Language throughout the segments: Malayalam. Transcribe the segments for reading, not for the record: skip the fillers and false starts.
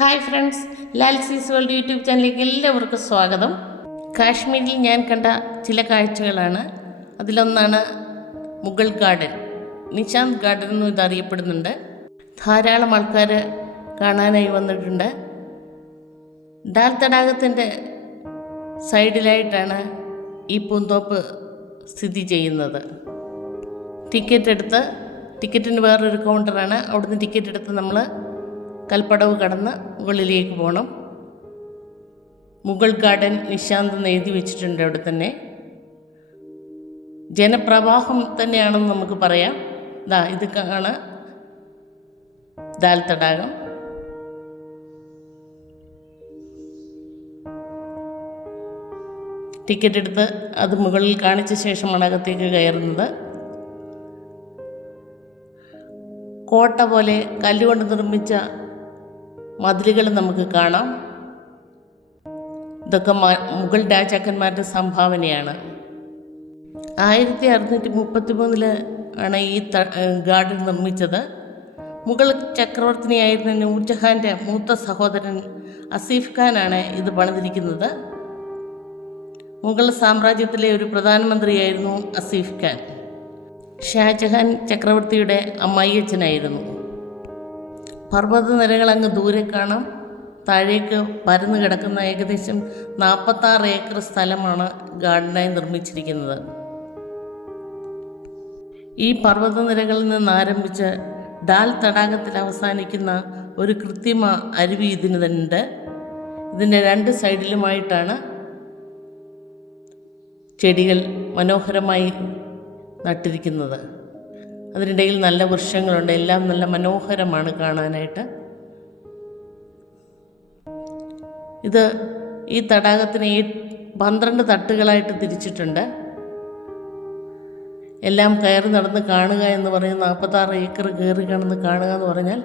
ഹായ് ഫ്രണ്ട്സ്, ലാൽസീസ് വേൾഡ് യൂട്യൂബ് ചാനലിലേക്ക് എല്ലാവർക്കും സ്വാഗതം. കാശ്മീരിൽ ഞാൻ കണ്ട ചില കാഴ്ചകളാണ്. അതിലൊന്നാണ് മുഗൾ ഗാർഡൻ, നിശാന്ത് ഗാർഡൻ എന്നും ഇതറിയപ്പെടുന്നുണ്ട്. ധാരാളം ആൾക്കാർ കാണാനായി വന്നിട്ടുണ്ട്. ഡാൽ തടാകത്തിൻ്റെ സൈഡിലായിട്ടാണ് ഈ പൂന്തോപ്പ് സ്ഥിതി ചെയ്യുന്നത്. ടിക്കറ്റിന് വേറൊരു കൗണ്ടറാണ്. അവിടുന്ന് ടിക്കറ്റ് എടുത്ത് നമ്മൾ കൽപ്പടവ് കടന്ന് മുകളിലേക്ക് പോകണം. മുഗൾ ഗാർഡൻ നിശാന്ത് എന്ന് എഴുതി വെച്ചിട്ടുണ്ട്. അവിടെ തന്നെ ജനപ്രവാഹം തന്നെയാണെന്ന് നമുക്ക് പറയാം. ഇത് കാണാൻ ദാൽ തടാകം. ടിക്കറ്റ് എടുത്ത് അത് മുകളിൽ കാണിച്ച ശേഷമാണ് അകത്തേക്ക് കയറുന്നത്. കോട്ട പോലെ കല്ലുകൊണ്ട് നിർമ്മിച്ച മതിലുകൾ നമുക്ക് കാണാം. ഇതൊക്കെ മുഗൾ രാജാക്കന്മാരുടെ സംഭാവനയാണ്. 1633 ആണ് ഈ ഗാർഡൻ നിർമ്മിച്ചത്. മുഗൾ ചക്രവർത്തിനിയായിരുന്ന നൂർജഹാൻ്റെ മൂത്ത സഹോദരൻ അസീഫ് ഖാനാണ് ഇത് പണിതിരിക്കുന്നത്. മുഗൾ സാമ്രാജ്യത്തിലെ ഒരു പ്രധാനമന്ത്രിയായിരുന്നു അസീഫ് ഖാൻ. ഷാജഹാൻ ചക്രവർത്തിയുടെ അമ്മായിയച്ഛനായിരുന്നു. പർവ്വതനിരകൾ അങ്ങ് ദൂരെ കാണാം. താഴേക്ക് പരന്നു കിടക്കുന്ന ഏകദേശം 46 ഏക്കർ സ്ഥലമാണ് ഗാർഡനായി നിർമ്മിച്ചിരിക്കുന്നത്. ഈ പർവ്വതനിരകളിൽ നിന്ന് ആരംഭിച്ച് ഡാൽ തടാകത്തിൽ അവസാനിക്കുന്ന ഒരു കൃത്രിമ അരുവി ഇതിന് ഉണ്ട്. ഇതിൻ്റെ 2 സൈഡിലുമായിട്ടാണ് ചെടികൾ മനോഹരമായി നട്ടിരിക്കുന്നത്. അതിനിടയിൽ നല്ല വൃക്ഷങ്ങളുണ്ട്. എല്ലാം നല്ല മനോഹരമാണ് കാണാനായിട്ട്. ഈ തടാകത്തിന് 12 തട്ടുകളായിട്ട് തിരിച്ചിട്ടുണ്ട്. എല്ലാം കയറി നടന്ന് കാണുക എന്ന് പറയുന്നത് 46 ഏക്കർ കയറി കിടന്ന് കാണുക എന്ന് പറഞ്ഞാൽ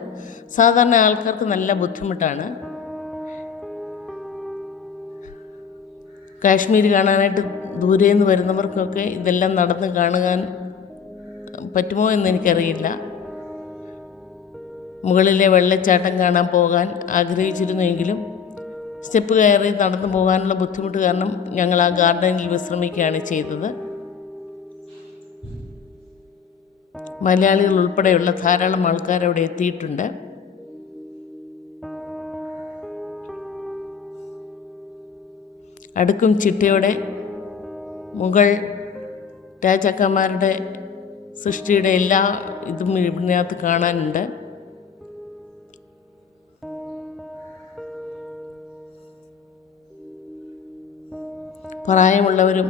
സാധാരണ ആൾക്കാർക്ക് നല്ല ബുദ്ധിമുട്ടാണ്. കാശ്മീർ കാണാനായിട്ട് ദൂരെ നിന്ന് വരുന്നവർക്കൊക്കെ ഇതെല്ലാം നടന്ന് കാണുവാൻ പറ്റുമോ എന്നെനിക്കറിയില്ല. മുകളിലെ വെള്ളച്ചാട്ടം കാണാൻ പോകാൻ ആഗ്രഹിച്ചിരുന്നെങ്കിലും സ്റ്റെപ്പ് കയറി നടന്നു പോകാനുള്ള ബുദ്ധിമുട്ട് കാരണം ഞങ്ങൾ ആ ഗാർഡനിൽ വിശ്രമിക്കുകയാണ് ചെയ്തത്. മലയാളികൾ ഉൾപ്പെടെയുള്ള ധാരാളം ആൾക്കാർ അവിടെ എത്തിയിട്ടുണ്ട്. അടുക്കും ചിട്ടയോടെ മുഗൾ രാജാക്കന്മാരുടെ സൃഷ്ടിയുടെ എല്ലാ ഇതും ഇതിനകത്ത് കാണാനുണ്ട്. പ്രായമുള്ളവരും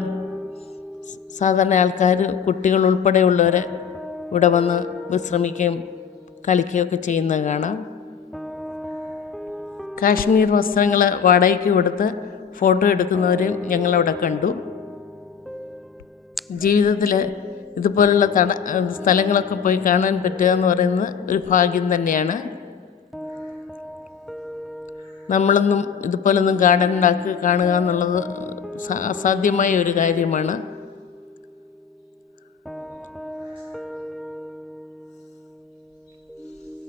സാധാരണ ആൾക്കാർ, കുട്ടികൾ ഉൾപ്പെടെയുള്ളവർ ഇവിടെ വന്ന് വിശ്രമിക്കുകയും കളിക്കുകയൊക്കെ ചെയ്യുന്നത് കാണാം. കാശ്മീർ വസ്ത്രങ്ങൾ വാടകയ്ക്ക് കൊടുത്ത് ഫോട്ടോ എടുക്കുന്നവരെയും ഞങ്ങളവിടെ കണ്ടു. ജീവിതത്തിൽ ഇതുപോലുള്ള സ്ഥലങ്ങളൊക്കെ പോയി കാണാൻ പറ്റുക എന്ന് പറയുന്നത് ഒരു ഭാഗ്യം തന്നെയാണ്. നമ്മളൊന്നും ഇതുപോലൊന്നും ഗാർഡൻ ഉണ്ടാക്കി കാണുക എന്നുള്ളത് അസാധ്യമായ ഒരു കാര്യമാണ്.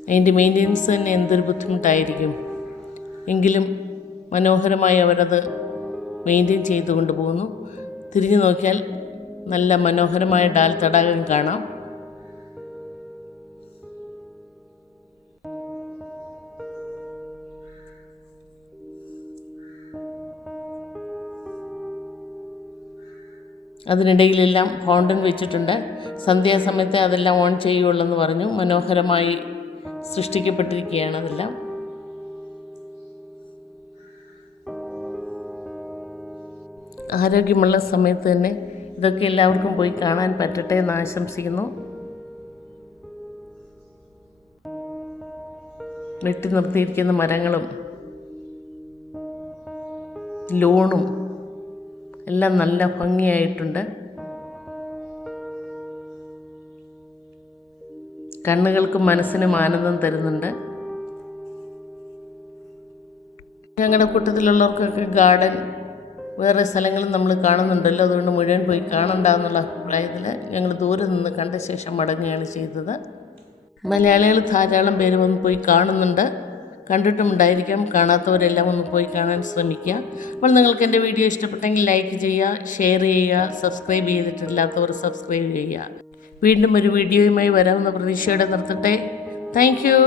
അതിൻ്റെ മെയിൻ്റെനൻസ് തന്നെ എന്തൊരു ബുദ്ധിമുട്ടായിരിക്കും. എങ്കിലും മനോഹരമായി അവരത് മെയിൻറ്റെയിൻ ചെയ്തു കൊണ്ടുപോകുന്നു. തിരിഞ്ഞു നോക്കിയാൽ നല്ല മനോഹരമായ ഡാൽ തടാകം കാണാം. അതിനിടയിലെല്ലാം ഫൗണ്ടൻ വെച്ചിട്ടുണ്ട്. സന്ധ്യാസമയത്തെ അതെല്ലാം ഓൺ ചെയ്യുള്ളെന്ന് പറഞ്ഞു. മനോഹരമായി സൃഷ്ടിക്കപ്പെട്ടിരിക്കുകയാണ് അതെല്ലാം. ആരോഗ്യമുള്ള സമയത്ത് തന്നെ ഇതൊക്കെ എല്ലാവർക്കും പോയി കാണാൻ പറ്റട്ടെ എന്ന് ആശംസിക്കുന്നു. വെട്ടി നിർത്തിയിരിക്കുന്ന മരങ്ങളും ലോണും എല്ലാം നല്ല ഭംഗിയായിട്ടുണ്ട്. കണ്ണുകൾക്കും മനസ്സിനും ആനന്ദം തരുന്നുണ്ട്. ഞങ്ങളുടെ കൂട്ടത്തിലുള്ളവർക്കൊക്കെ ഗാർഡൻ വേറെ സ്ഥലങ്ങളും നമ്മൾ കാണുന്നുണ്ടല്ലോ, അതുകൊണ്ട് മുഴുവൻ പോയി കാണണ്ട എന്നുള്ള അഭിപ്രായത്തിൽ ഞങ്ങൾ ദൂരെ നിന്ന് കണ്ട ശേഷം മടങ്ങുകയാണ് ചെയ്തത്. മലയാളികൾ ധാരാളം പേര് വന്ന് പോയി കാണുന്നുണ്ട്. കണ്ടിട്ടുമുണ്ടായിരിക്കാം. കാണാത്തവരെല്ലാം ഒന്ന് പോയി കാണാൻ ശ്രമിക്കുക. അപ്പോൾ നിങ്ങൾക്ക് എൻ്റെ വീഡിയോ ഇഷ്ടപ്പെട്ടെങ്കിൽ ലൈക്ക് ചെയ്യുക, ഷെയർ ചെയ്യുക, സബ്സ്ക്രൈബ് ചെയ്തിട്ടില്ലാത്തവർ സബ്സ്ക്രൈബ് ചെയ്യുക. വീണ്ടും ഒരു വീഡിയോയുമായി വരാമെന്ന പ്രതീക്ഷയോടെ നിർത്തട്ടെ. Thank you.